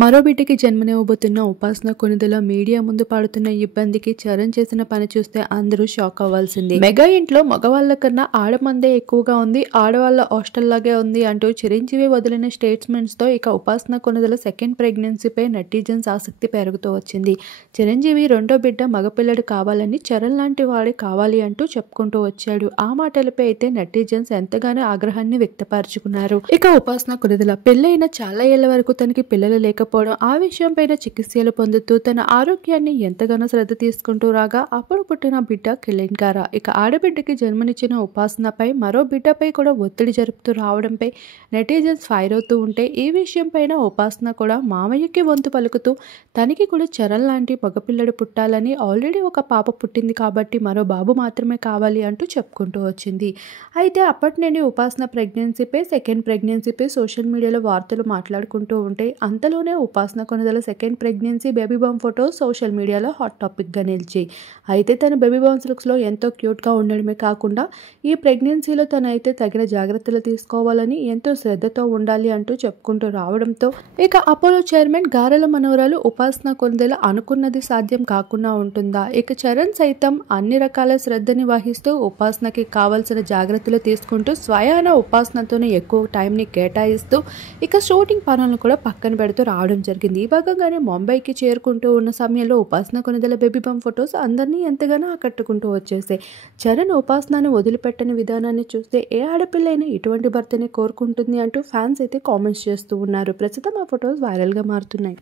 మరో బిడ్డకి జన్మనివ్వబోతున్న ఉపాసన కొణిదెల మీడియా ముందు పడుతున్న ఇబ్బందికి చరణ్ చేసిన పని చూస్తే అందరూ షాక్ అవ్వాల్సిందే. మెగా ఇంట్లో మగవాళ్ళ కన్నా ఆడమందే ఎక్కువగా ఉంది, ఆడవాళ్ళ హాస్టల్ లాగే ఉంది అంటూ చిరంజీవి వదిలిన స్టేట్మెంట్స్ తో ఇక ఉపాసన కొణిదెల సెకండ్ ప్రెగ్నెన్సీపై నెటిజన్స్ ఆసక్తి పెరుగుతూ వచ్చింది. చిరంజీవి రెండో బిడ్డ మగపిల్లడు కావాలని చరణ్ లాంటి వాడే కావాలి అంటూ చెప్పుకుంటూ వచ్చాడు. ఆ మాటలపై అయితే నెటిజన్స్ ఎంతగానో ఆగ్రహాన్ని వ్యక్తపరుచుకున్నారు. ఇక ఉపాసన కొణిదెల పెళ్ళైన చాలా ఏళ్ల వరకు తనకి పిల్లలు లేకపోవడం, ఆ విషయంపైన చికిత్సలు పొందుతూ తన ఆరోగ్యాన్ని ఎంతగానో శ్రద్ధ తీసుకుంటూ రాగా అప్పుడు పుట్టిన బిడ్డ కెలెంకార. ఇక ఆడబిడ్డకి జన్మనిచ్చిన ఉపాసనపై మరో బిడ్డపై కూడా ఒత్తిడి జరుపుతూ రావడంపై నెటిజన్స్ ఫైర్ అవుతూ ఉంటే ఈ విషయం పైన ఉపాసన కూడా మామయ్యకి వంతు పలుకుతూ తనకి కూడా చరణ్ లాంటి మగపిల్లడు పుట్టాలని, ఆల్రెడీ ఒక పాప పుట్టింది కాబట్టి మరో బాబు మాత్రమే కావాలి అంటూ చెప్పుకుంటూ వచ్చింది. అయితే అప్పటి నుండి ఉపాసన ప్రెగ్నెన్సీపై సెకండ్ ప్రెగ్నెన్సీపై సోషల్ మీడియాలో వార్తలు మాట్లాడుకుంటూ ఉంటే అంతలోనే ఉపాసన Konidela second pregnancy baby bomb photos social మీడియాలో హాట్ టాపిక్గా నిలిచాయి. అయితే తన బేబీ బాంబ్స్ లుక్స్లో ఎంతో క్యూట్గా ఉండడమే కాకుండా ఈ ప్రెగ్నెన్సీలో తనైతే తగిన జాగ్రత్తలు తీసుకోవాలని, ఎంతో శ్రద్ధతో ఉండాలి అంటూ చెప్పుకుంటూ రావడంతో ఇక అపోలో చైర్మన్ గారెల మనవరాలు ఉపాసన కొణిదెల అనుకున్నది సాధ్యం కాకుండా ఉంటుందా? ఇక చరణ్ సైతం అన్ని రకాల శ్రద్ధని వహిస్తూ ఉపాసనకి కావాల్సిన జాగ్రత్తలు తీసుకుంటూ స్వయాన ఉపాసనతోనే ఎక్కువ టైంని కేటాయిస్తూ ఇక షూటింగ్ పనులను కూడా పక్కన పెడుతూ రావడం జరిగింది. ఈ భాగంగానే ముంబైకి చేరుకుంటూ ఉన్న సమయంలో ఉపాసన కొణిదెల బేబీ బాంబ్ ఫొటోస్ అందరినీ ఎంతగానో ఆకట్టుకుంటూ వచ్చేసాయి. చరణ్ ఉపాసనని వదిలిపెట్టని విధానాన్ని చూస్తే ఏ ఆడపిల్ల అయినా ఇటువంటి భర్తని కోరుకుంటుంది అంటూ ఫ్యాన్స్ అయితే కామెంట్స్ చేస్తూ ఉన్నారు. ప్రస్తుతం ఆ ఫొటోస్ వైరల్గా మారుతున్నాయి.